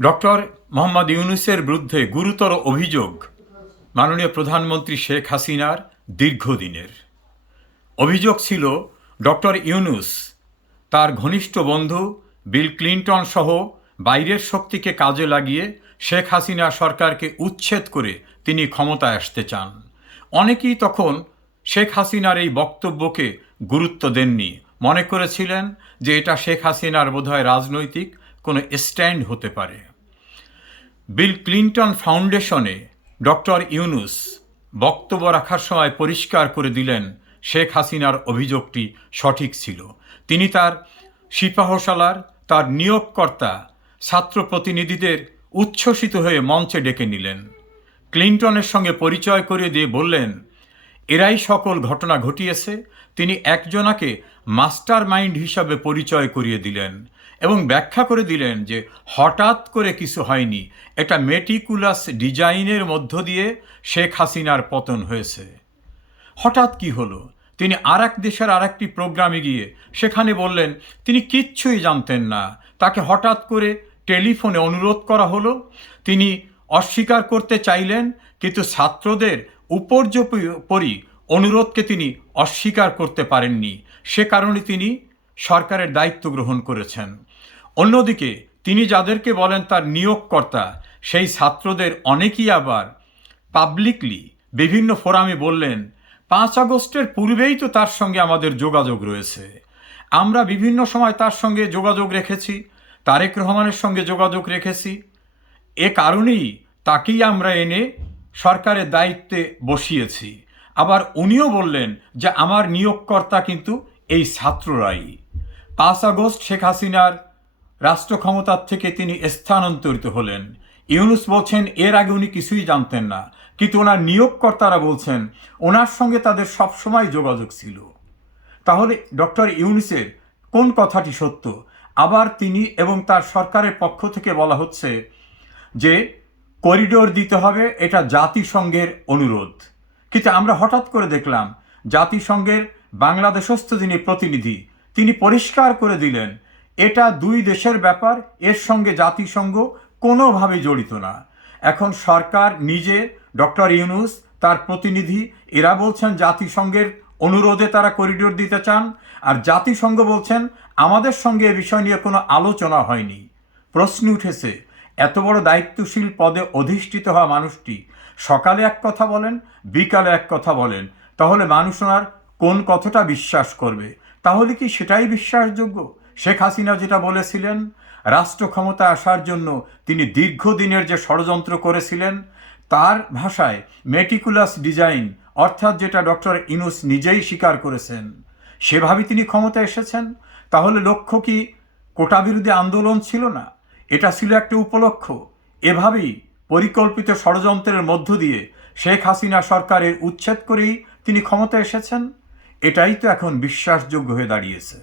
Doctor Mohammad ইউনূসের বিরুদ্ধে গুরুতর অভিযোগ মাননীয় প্রধানমন্ত্রী শেখ হাসিনার দীর্ঘদিনের। অভিযোগ ছিল ডক্টর ইউনূস তার ঘনিষ্ঠ বন্ধু বিল ক্লিন্টন সহ বাইরের শক্তিকে কাজে লাগিয়ে শেখ হাসিনা সরকারকে উচ্ছেদ করে তিনি ক্ষমতায় আসতে চান। অনেকেই তখন শেখ হাসিনার এই বক্তব্যকে গুরুত্ব দেননি, মনে করেছিলেন যে এটা শেখ হাসিনার বোধহয় রাজনৈতিক কোনো স্ট্যান্ড হতে পারে। বিল ক্লিন্টন ফাউন্ডেশনে ডক্টর ইউনূস বক্তব্য রাখার সময় পরিষ্কার করে দিলেন শেখ হাসিনার অভিযোগটি সঠিক ছিল। তিনি তার সিপাহসালার তার নিয়োগকর্তা ছাত্র প্রতিনিধিদের উচ্ছ্বসিত হয়ে মঞ্চে ডেকে নিলেন। ক্লিন্টনের সঙ্গে পরিচয় করিয়ে দিয়ে বললেন, এরাই সকল ঘটনা ঘটিয়েছে। তিনি একজনাকে মাস্টার মাইন্ড হিসাবে পরিচয় করিয়ে দিলেন এবং ব্যাখ্যা করে দিলেন যে হঠাৎ করে কিছু হয়নি, এটা মেটিকুলাস ডিজাইনের মধ্য দিয়ে শেখ হাসিনার পতন হয়েছে। হঠাৎ কি হলো? তিনি আর এক দেশের আর একটি প্রোগ্রামে গিয়ে সেখানে বললেন তিনি কিচ্ছুই জানতেন না, তাকে হঠাৎ করে টেলিফোনে অনুরোধ করা হলো। তিনি অস্বীকার করতে চাইলেন, কিন্তু ছাত্রদের উপর্যুপরি অনুরোধকে তিনি অস্বীকার করতে পারেননি। সে কারণে তিনি সরকারের দায়িত্ব গ্রহণ করেছেন। অন্যদিকে তিনি যাদেরকে বলেন তার নিয়োগকর্তা, সেই ছাত্রদের অনেকেই আবার পাবলিকলি বিভিন্ন ফোরামে বললেন 5 আগস্টের পূর্বেই তো তার সঙ্গে আমাদের যোগাযোগ রয়েছে, আমরা বিভিন্ন সময় তার সঙ্গে যোগাযোগ রেখেছি, তারেক রহমানের সঙ্গে যোগাযোগ রেখেছি, এ কারণেই তাকেই আমরা এনে সরকারের দায়িত্বে বসিয়েছি। আবার উনিও বললেন যে আমার নিয়োগকর্তা কিন্তু এই ছাত্ররাই। 5 আগস্ট শেখ হাসিনার রাষ্ট্র ক্ষমতার থেকে তিনি স্থানান্তরিত হলেন। ইউনূস বলছেন এর আগে উনি কিছুই জানতেন না, কিন্তু ওনার নিয়োগকর্তারা বলছেন ওনার সঙ্গে তাদের সবসময় যোগাযোগ ছিল। তাহলে ডক্টর ইউনূসের কোন কথাটি সত্য? আবার তিনি এবং তার সরকারের পক্ষ থেকে বলা হচ্ছে যে করিডোর দিতে হবে, এটা জাতিসংঘের অনুরোধ। কিন্তু আমরা হঠাৎ করে দেখলাম জাতিসংঘের বাংলাদেশস্থ যিনি প্রতিনিধি তিনি পরিষ্কার করে দিলেন এটা 2 দেশের ব্যাপার, এর সঙ্গে জাতিসংঘ কোনোভাবে জড়িত না। এখন সরকার নিজে, ডক্টর ইউনূস, তার প্রতিনিধি, এরা বলছেন জাতিসংঘের অনুরোধে তারা করিডোর দিতে চান, আর জাতিসংঘ বলছেন আমাদের সঙ্গে এ বিষয় নিয়ে কোনো আলোচনা হয়নি। প্রশ্ন উঠেছে, এত বড় দায়িত্বশীল পদে অধিষ্ঠিত হওয়া মানুষটি সকালে এক কথা বলেন, বিকালে এক কথা বলেন, তাহলে মানুষ ওনার কোন কথাটা বিশ্বাস করবে? তাহলে কি সেটাই বিশ্বাসযোগ্য? শেখ হাসিনা যেটা বলেছিলেন রাষ্ট্র ক্ষমতায় আসার জন্য তিনি দীর্ঘদিনের যে ষড়যন্ত্র করেছিলেন, তার ভাষায় মেটিকুলাস ডিজাইন, অর্থাৎ যেটা ডক্টর ইউনূস নিজেই স্বীকার করেছেন, সেভাবে তিনি ক্ষমতায় এসেছেন। তাহলে লক্ষ্য কি কোটা বিরোধী আন্দোলন ছিল না? এটা ছিল একটা উপলক্ষ। এভাবেই পরিকল্পিত ষড়যন্ত্রের মধ্য দিয়ে শেখ হাসিনা সরকারের উচ্ছেদ করেই তিনি ক্ষমতায় এসেছেন। এটাই তো এখন বিশ্বাসযোগ্য হয়ে দাঁড়িয়েছে।